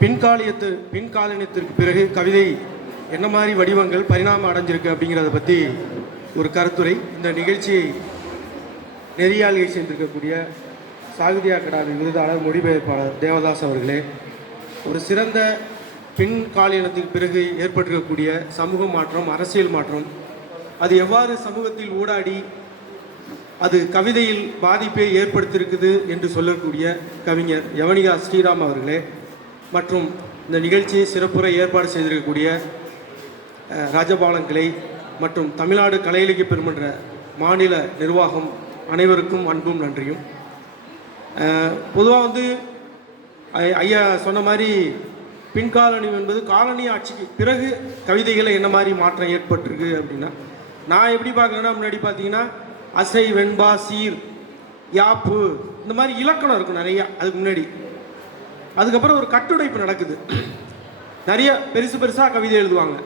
பின்காலனியத்திற்கு பிறகு கவிதை என்ன மாதிரி வடிவங்கள் பரிணாமம் அடைஞ்சிருக்கு அப்படிங்கிறத பற்றி ஒரு கருத்துரை. இந்த நிகழ்ச்சியை நெறியாளிகை செய்திருக்கக்கூடிய சாகித்ய அகாடமி விருதாளர் மொழிபெயர்ப்பாளர் தேவதாஸ் அவர்களே, ஒரு சிறந்த பின்காலினத்துக்கு பிறகு ஏற்பட்டிருக்கக்கூடிய சமூக மாற்றம், அரசியல் மாற்றம், அது எவ்வாறு சமூகத்தில் ஊடாடி அது கவிதையில் பாதிப்பை ஏற்படுத்தியிருக்குது என்று சொல்லக்கூடிய கவிஞர் யவனிகா ஸ்ரீராம் அவர்களே, மற்றும் இந்த நிகழ்ச்சியை சிறப்புரை ஏற்பாடு செய்திருக்கக்கூடிய ராஜபாலன் கிளை மற்றும் தமிழ்நாடு கலை இலக்கிய பெருமன்ற மாநில நிர்வாகம் அனைவருக்கும் அன்பும் நன்றியும். பொதுவாக ஐயா சொன்ன மாதிரி பின்காலனி என்பது காலனி ஆட்சிக்கு பிறகு கவிதைகளை என்ன மாதிரி மாற்றம் ஏற்பட்டிருக்கு அப்படின்னா, நான் எப்படி பார்க்குறேன்னா, முன்னாடி பார்த்தீங்கன்னா அசை, வெண்பா, சீர், யாப்பு, இந்த மாதிரி இலக்கணம் இருக்கும் நிறையா. அதுக்கு முன்னாடி அதுக்கப்புறம் ஒரு கட்டுடைப்பு நடக்குது. நிறைய பெருசாக கவிதை எழுதுவாங்க.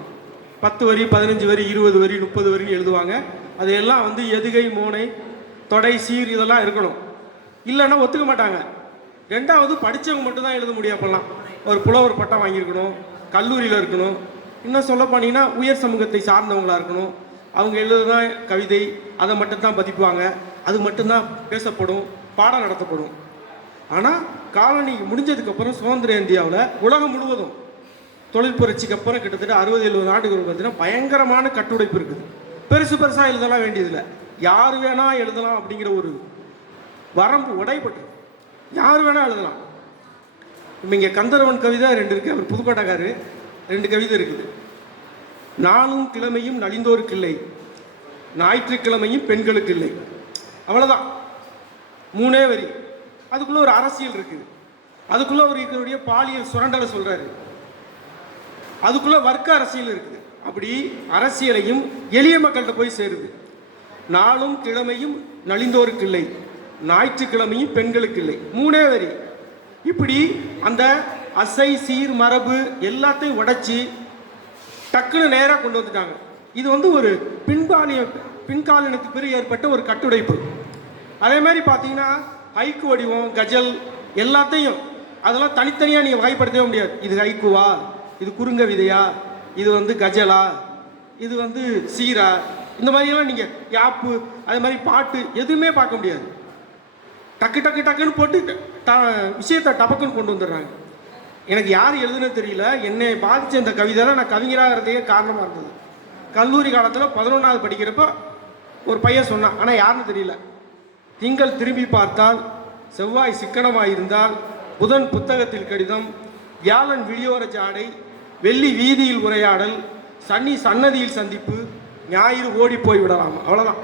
10 வரி, 15 வரி, 20 வரி, 30 வரி எழுதுவாங்க. அதையெல்லாம் எதுகை, மோனை, தொடை, சீர் இதெல்லாம் இருக்கணும். இல்லைன்னா ஒத்துக்க மாட்டாங்க. ரெண்டாவது படித்தவங்க மட்டும்தான் எழுத முடியும். அப்போல்லாம் ஒரு புலவர் பட்டம் வாங்கியிருக்கணும், கல்லூரியில் இருக்கணும், இன்னும் சொல்ல போனீங்கன்னா உயர் சமூகத்தை சார்ந்தவங்களாக இருக்கணும். அவங்க எழுதுதான் கவிதை, அதை மட்டும்தான் பதிப்புவாங்க, அது மட்டும்தான் பேசப்படும், பாடம் நடத்தப்படும். ஆனால் காலனி முடிஞ்சதுக்கப்புறம் சுதந்திர இந்தியாவில் உலகம் முழுவதும் தொழில் புரட்சிக்கு அப்புறம் கிட்டத்தட்ட 60-70 ஆண்டுகள் பார்த்தீங்கன்னா பயங்கரமான கட்டுடைப்பு இருக்குது. பெருசாக எழுதலாம் வேண்டியதில்லை, யார் வேணால் எழுதலாம் அப்படிங்கிற ஒரு வரம்பு உடைப்பட்டு யார் வேணால் எழுதலாம். இப்போ இங்கே கந்தர்வன் கவிதை 2 இருக்குது, அவர் புதுக்கோட்டைக்காரு, 2 கவிதை இருக்குது. நாளும் கிழமையும் நலிந்தோருக்கு இல்லை, ஞாயிற்றுக்கிழமையும் பெண்களுக்கு இல்லை. அவ்வளோதான், 3 வரி. அதுக்குள்ளே ஒரு அரசியல் இருக்குது, அதுக்குள்ளே ஒரு இதனுடைய பாலியல் சுரண்டலை சொல்கிறாரு, அதுக்குள்ளே வர்க்க அரசியல் இருக்குது. அப்படி அரசியலையும் எளிய மக்கள்கிட்ட போய் சேருது. நாளும் கிழமையும் நலிந்தோருக்கு இல்லை, ஞாயிற்றுக்கிழமையும் பெண்களுக்கு இல்லை, 3 வரி. இப்படி அந்த அசை, சீர், மரபு எல்லாத்தையும் உடைச்சி டக்குன்னு நேராக கொண்டு வந்துட்டாங்க. இது ஒரு பின்காலினத்துக்கு பிறகு ஏற்பட்ட ஒரு கட்டுடைப்பு. அதே மாதிரி பார்த்தீங்கன்னா ஹைக்கு வடிவம், கஜல் எல்லாத்தையும் அதெல்லாம் தனித்தனியாக நீங்கள் வகைப்படுத்தவே முடியாது. இது ஹைக்குவா, இது குறுங்கவிதையா, இது கஜலா, இது சீரா, இந்த மாதிரியெல்லாம் நீங்கள் யாப்பு, அதே மாதிரி பாட்டு எதுவுமே பார்க்க முடியாது. டக்குன்னு போட்டு விஷயத்தை டபக்குன்னு கொண்டு வந்துடுறாங்க. எனக்கு யார் எழுதுன்னு தெரியல, என்னை பாதித்த இந்த கவிதை தான் நான் கவிஞராகிறதுக்கே காரணமாக இருந்தது. கல்லூரி காலத்தில் 11வது படிக்கிறப்ப ஒரு பையன் சொன்னான், ஆனால் யாருன்னு தெரியல. திங்கள் திரும்பி பார்த்தால், செவ்வாய் சிக்கனமாக இருந்தால், புதன் புத்தகத்தில் கடிதம், வியாழன் விழியோர ஜாடை, வெள்ளி வீதியில் உரையாடல், சனி சன்னதியில் சந்திப்பு, ஞாயிறு ஓடி போய் விடலாம். அவ்வளோதான்,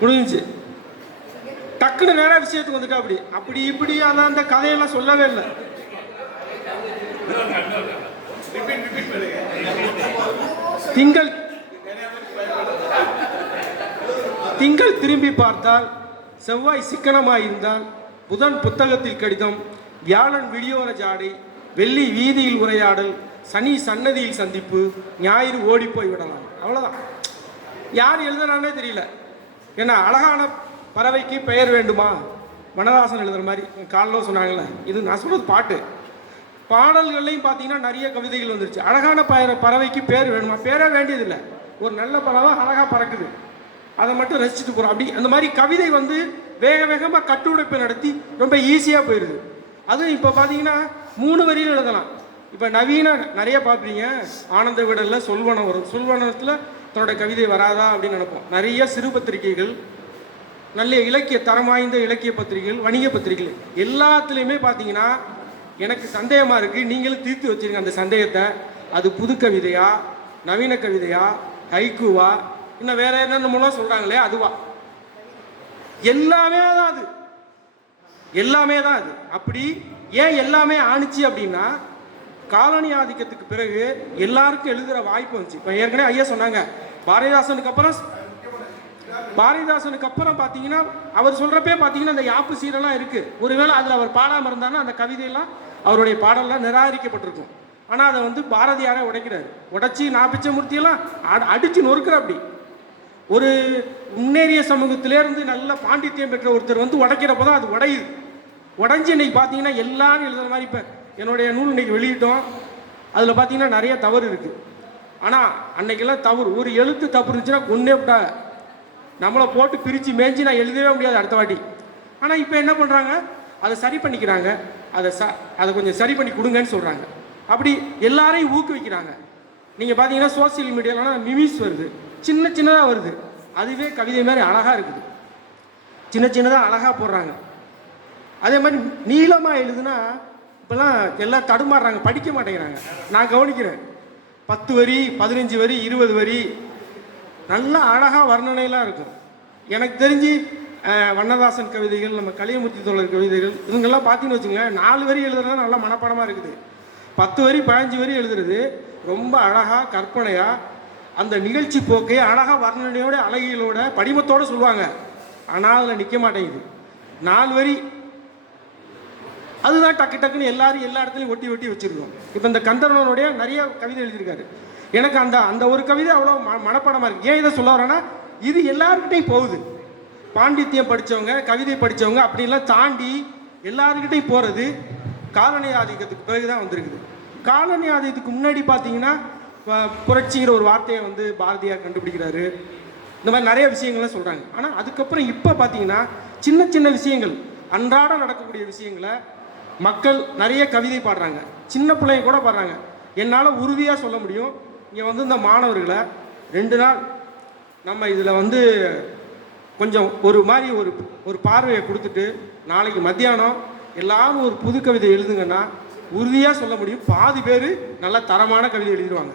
முடிஞ்சிச்சு. டக்குன்னு நேர விஷயத்துக்கு வந்துட்டா அப்படி இப்படி அந்த கதையெல்லாம் சொல்லவே இல்லை. திங்கள் திரும்பி பார்த்தால், செவ்வாய் சிக்கனமாயிருந்தால், புதன் புத்தகத்தில் கடிதம், வியாழன் விழியோர ஜாடை, வெள்ளி வீதியில் உரையாடல், சனி சன்னதியில் சந்திப்பு, ஞாயிறு ஓடி போய் விடலாம். அவ்வளோதான். யார் எழுதுறானே தெரியல. ஏன்னா அழகான பறவைக்கு பெயர் வேண்டுமா, வனதாசன் எழுதுகிற மாதிரி காலையில் சொன்னாங்கல்ல, இது நான் சொல்கிறது பாட்டு. பாடல்கள்லையும் பார்த்தீங்கன்னா நிறைய கவிதைகள் வந்துருச்சு. அழகான பறவைக்கு பேர் வேணுமா, பேரே வேண்டியதில்லை. ஒரு நல்ல பறவை அழகாக பறக்குது, அதை மட்டும் ரசிச்சுட்டு போகிறோம். அப்படி அந்த மாதிரி கவிதை வேகமாக கட்டுடைப்பை நடத்தி ரொம்ப ஈஸியாக போயிடுது. அதுவும் இப்போ பார்த்தீங்கன்னா 3 வரியில் எழுதலாம். இப்போ நவீன நிறைய பார்ப்பீங்க, ஆனந்த விடலில் சொல்வனம் வரும், சொல்வனத்தில் தன்னோட கவிதை வராதா அப்படின்னு நினைப்போம். நிறைய சிறு பத்திரிகைகள், நல்ல இலக்கிய தரம் வாய்ந்த இலக்கிய பத்திரிகைகள், வணிக பத்திரிகைகள் எல்லாத்துலேயுமே பார்த்தீங்கன்னா எனக்கு சந்தேகமாக இருக்குது. நீங்களும் தீர்த்து வச்சுருங்க அந்த சந்தேகத்தை. அது புது கவிதையா, நவீன கவிதையா, ஹைக்குவா, இன்னும் வேற என்னென்னமோலாம் சொல்கிறாங்களே அதுவா, எல்லாமே தான் அது. அப்படி ஏன் எல்லாமே ஆணிச்சு அப்படின்னா, காலனி ஆதிக்கத்துக்கு பிறகு எல்லாருக்கும் எழுதுகிற வாய்ப்பு வந்துச்சு. இப்போ ஏற்கனவே ஐயா சொன்னாங்க, பாரதிதாசனுக்கு அப்புறம் பார்த்தீங்கன்னா அவர் சொல்கிறப்பே பார்த்தீங்கன்னா அந்த யாப்பு சீரெல்லாம் இருக்குது. ஒருவேளை அதில் அவர் பாடாமல் இருந்தாருன்னா அந்த கவிதையெல்லாம், அவருடைய பாடலாம் நிராகரிக்கப்பட்டிருக்கும். ஆனால் அதை பாரதியாரே உடைக்கிறார். உடைச்சி நாப்பிச்சமூர்த்தியெல்லாம் அடித்து நொறுக்கிற. அப்படி ஒரு முன்னேறிய சமூகத்திலேருந்து நல்ல பாண்டித்யம் பெற்ற ஒருத்தர் உடைக்கிறப்ப தான் அது உடையுது. உடஞ்சி இன்னைக்கு பார்த்தீங்கன்னா எல்லாரும் எழுதுகிற மாதிரி. இப்போ என்னுடைய நூல் இன்னைக்கு வெளியிட்டோம், அதில் பார்த்தீங்கன்னா நிறைய தவறு இருக்குது. ஆனால் அன்னைக்கெல்லாம் தவறு, ஒரு எழுத்து தப்பு இருந்துச்சுன்னா கொன்னே விட்டா நம்மளை போட்டு பிரித்து மேய்ஞ்சி நான் எழுதவே முடியாது அடுத்த வாட்டி. ஆனால் இப்போ என்ன பண்ணுறாங்க, அதை சரி பண்ணிக்கிறாங்க, அதை கொஞ்சம் சரி பண்ணி கொடுங்கன்னு சொல்கிறாங்க. அப்படி எல்லாரையும் ஊக்குவிக்கிறாங்க. நீங்கள் பார்த்தீங்கன்னா சோசியல் மீடியாலலாம் மிமிஸ் வருது, சின்ன சின்னதாக வருது, அதுவே கவிதை மாதிரி அழகாக இருக்குது, சின்ன சின்னதாக அழகாக போடுறாங்க. அதே மாதிரி நீளமாக எழுதுனா இப்போல்லாம் எல்லாம் தடுமாறுறாங்க, படிக்க மாட்டேங்கிறாங்க. நான் கவனிக்கிறேன், 10 வரி 15 வரி 20 வரி நல்லா அழகாக வர்ணனைலாம் இருக்கும். எனக்கு தெரிஞ்சு வண்ணதாசன் கவிதைகள், நம்ம கலியமூர்த்தி தோழர் கவிதைகள், இவங்கெல்லாம் பார்த்தீங்கன்னு வச்சுங்க, 4 வரி எழுதுறது நல்லா மனப்பாடமாக இருக்குது. 10 வரி 15 வரி எழுதுறது ரொம்ப அழகாக கற்பனையாக அந்த நிகழ்ச்சி போக்கை அழகாக வர்ணனையோட அழகியலோட படிமத்தோடு சொல்லுவாங்க. ஆனால் அதில் நிற்க மாட்டேங்குது. 4 வரி அதுதான் டக்கு டக்குன்னு எல்லாரும் எல்லா இடத்துலையும் ஒட்டி ஒட்டி வச்சுருக்கோம். இப்போ இந்த கந்தர்வனுடைய நிறைய கவிதை எழுதியிருக்காரு. எனக்கு அந்த ஒரு கவிதை அவ்வளோ மனப்பாடமாக இருக்குது. ஏன் இதை சொல்ல வரேன்னா, இது எல்லாருக்கிட்டையும் போகுது. பாண்டித்யம் படித்தவங்க, கவிதை படித்தவங்க அப்படின்லாம் தாண்டி எல்லாருக்கிட்டையும் போகிறது காலனி ஆதிக்கத்துக்கு பிறகு தான் வந்திருக்குது. காலனி ஆதிக்கத்துக்கு முன்னாடி பார்த்தீங்கன்னா புரட்சிங்கிற ஒரு வார்த்தையை வந்து பாரதியார் கண்டுபிடிக்கிறாரு. இந்த மாதிரி நிறைய விஷயங்கள்லாம் சொல்கிறாங்க. ஆனால் அதுக்கப்புறம் இப்போ பார்த்தீங்கன்னா சின்ன சின்ன விஷயங்கள், அன்றாடம் நடக்கக்கூடிய விஷயங்களை மக்கள் நிறைய கவிதை பாடுறாங்க, சின்ன பிள்ளைங்க கூட பாடுறாங்க. என்னால் உறுதியாக சொல்ல முடியும், இங்கே வந்து இந்த மாணவர்களை 2 நாள் நம்ம இதில் வந்து கொஞ்சம் ஒரு மாதிரி ஒரு பார்வையை கொடுத்துட்டு நாளைக்கு மத்தியானம் எல்லாரும் ஒரு புது கவிதை எழுதுங்கன்னா உறுதியாக சொல்ல முடியும், பாதி பேர் நல்ல தரமான கவிதை எழுதிடுவாங்க.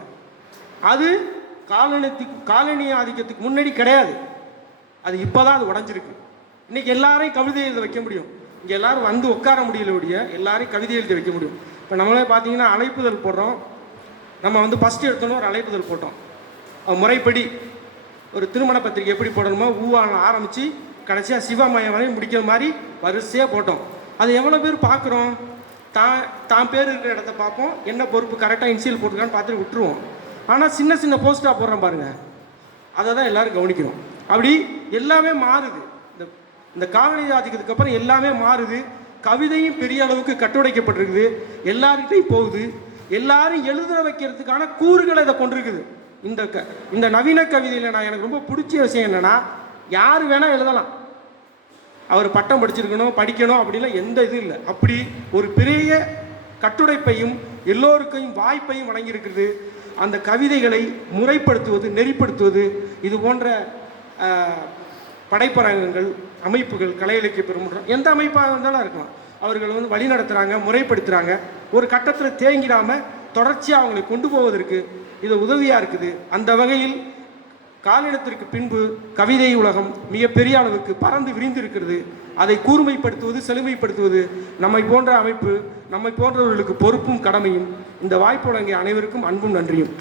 அது காலனி ஆதிக்கத்துக்கு முன்னாடி கிடையாது, அது இப்போ தான் அது உடஞ்சிருக்கு. இன்றைக்கி எல்லாரையும் கவிதை எழுத வைக்க முடியும், இங்கே எல்லோரும் வந்து உட்கார முடியலோடைய எல்லாரையும் கவிதை எழுத வைக்க முடியும். இப்போ நம்மளே பார்த்தீங்கன்னா அழைப்புதல் போடுறோம், நம்ம வந்து ஃபஸ்ட்டு எடுத்தோன்னு ஒரு அழைப்புதல் போட்டோம். முறைப்படி ஒரு திருமண பத்திரிக்கை எப்படி போடணுமோ ஊவான ஆரம்பித்து கடைசியாக சிவமயம் வரை முடிக்கிற மாதிரி வரிசையாக போட்டோம். அது எவ்வளோ பேர் பார்க்குறோம், தான் பேர் இருக்கிற இடத்த பார்ப்போம், என்ன பொறுப்பு கரெக்டாக இன்சியல் போட்டுருக்கான்னு பார்த்துட்டு விட்டுருவோம். ஆனால் சின்ன சின்ன போஸ்ட்டாக போடுறோம் பாருங்கள், அதை தான் எல்லோரும் கவனிக்கிறோம். அப்படி எல்லாமே மாறுது. இந்த காலனி ஆதிக்கத்துக்கு அப்புறம் எல்லாமே மாறுது. கவிதையும் பெரிய அளவுக்கு கட்டுடைக்கப்பட்டிருக்குது, எல்லார்கிட்டையும் போகுது. எல்லாரும் எழுத வைக்கிறதுக்கான கூறுகளை இதை கொண்டிருக்குது. இந்த நவீன கவிதையில் நான் எனக்கு ரொம்ப பிடிச்ச விஷயம் என்னென்னா, யார் வேணால் எழுதலாம், அவர் பட்டம் படிச்சிருக்கணும் படிக்கணும் அப்படிலாம் எந்த இதுவும் இல்லை. அப்படி ஒரு பெரிய கட்டுடைப்பையும் எல்லோருக்கையும் வாய்ப்பையும் வழங்கியிருக்கிறது. அந்த கவிதைகளை முறைப்படுத்துவது, நெறிப்படுத்துவது, இது போன்ற படைப்பரங்கங்கள், அமைப்புகள், கலை இலக்கிய பெருமன்றம் எந்த அமைப்பாக இருந்தாலும் இருக்கலாம், அவர்கள் வந்து வழி நடத்துகிறாங்க, முறைப்படுத்துகிறாங்க. ஒரு கட்டத்தில் தேங்கிடாமல் தொடர்ச்சியாக அவங்களை கொண்டு போவதற்கு இது உதவியாக இருக்குது. அந்த வகையில் காலனிடத்திற்கு பின்பு கவிதை உலகம் மிகப்பெரிய அளவுக்கு பறந்து விரிந்து இருக்கிறது. அதை கூர்மைப்படுத்துவது, செழுமைப்படுத்துவது நம்மை போன்ற அமைப்பு, நம்மை போன்றவர்களுக்கு பொறுப்பும் கடமையும். இந்த வாய்ப்பு வழங்கிய அனைவருக்கும் அன்பும் நன்றியும்.